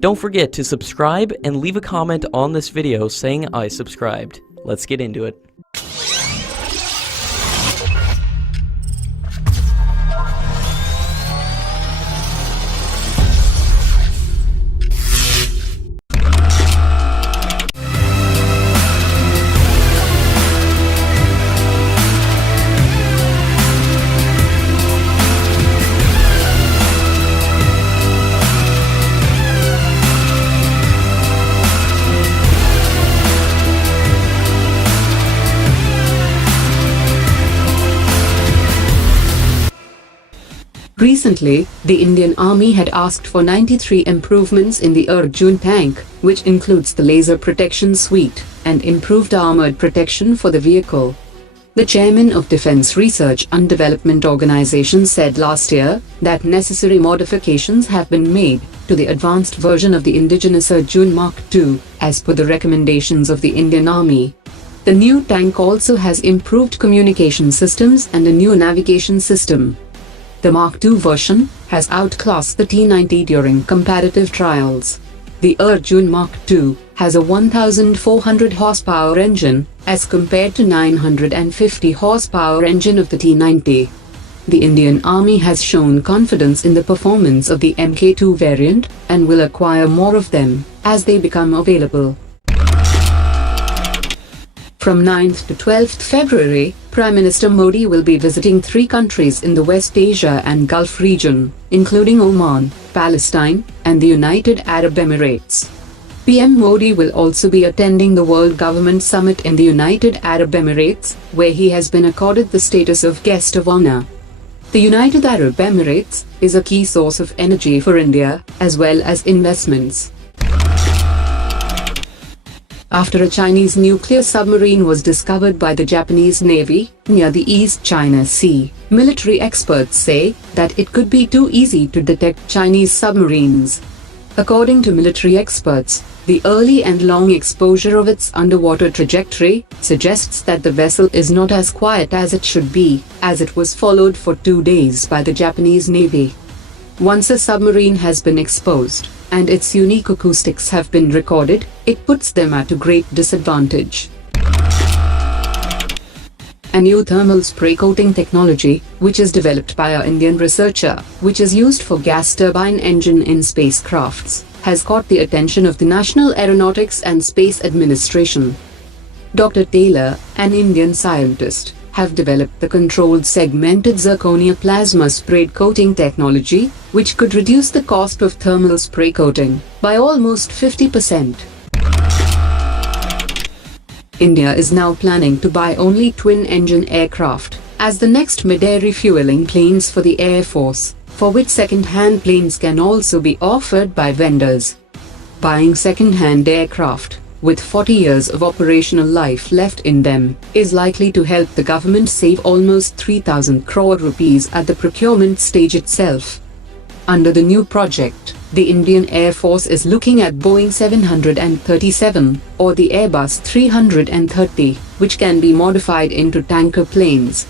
Don't forget to subscribe and leave a comment on this video saying I subscribed. Let's get into it. Recently, the Indian Army had asked for 93 improvements in the Arjun tank, which includes the laser protection suite and improved armored protection for the vehicle. The chairman of Defense Research and Development Organization said last year that necessary modifications have been made to the advanced version of the indigenous Arjun MK2 as per the recommendations of the Indian Army. The new tank also has improved communication systems and a new navigation system. The Mark II version has outclassed the T-90 during comparative trials. The Arjun Mark II has a 1,400 horsepower engine as compared to 950 horsepower engine of the T-90. The Indian Army has shown confidence in the performance of the MK2 variant and will acquire more of them as they become available. From 9th to 12th February, Prime Minister Modi will be visiting 3 countries in the West Asia and Gulf region, including Oman, Palestine, and the United Arab Emirates. PM Modi will also be attending the World Government Summit in the United Arab Emirates, where he has been accorded the status of guest of honor. The United Arab Emirates is a key source of energy for India, as well as investments. After a Chinese nuclear submarine was discovered by the Japanese Navy near the East China Sea, military experts say that it could be too easy to detect Chinese submarines. According to military experts, the early and long exposure of its underwater trajectory suggests that the vessel is not as quiet as it should be, as it was followed for 2 days by the Japanese Navy. Once a submarine has been exposed, and its unique acoustics have been recorded, it puts them at a great disadvantage. A new thermal spray coating technology, which is developed by an Indian researcher, which is used for gas turbine engine in spacecrafts, has caught the attention of the National Aeronautics and Space Administration. Dr. Taylor, an Indian scientist, have developed the controlled segmented zirconia plasma sprayed coating technology, which could reduce the cost of thermal spray coating by almost 50%. India is now planning to buy only twin-engine aircraft as the next mid-air refueling planes for the Air Force, for which second-hand planes can also be offered by vendors. Buying second-hand aircraft with 40 years of operational life left in them is likely to help the government save almost 3,000 crore rupees at the procurement stage itself. Under the new project, the Indian Air Force is looking at Boeing 737 or the Airbus 330, which can be modified into tanker planes.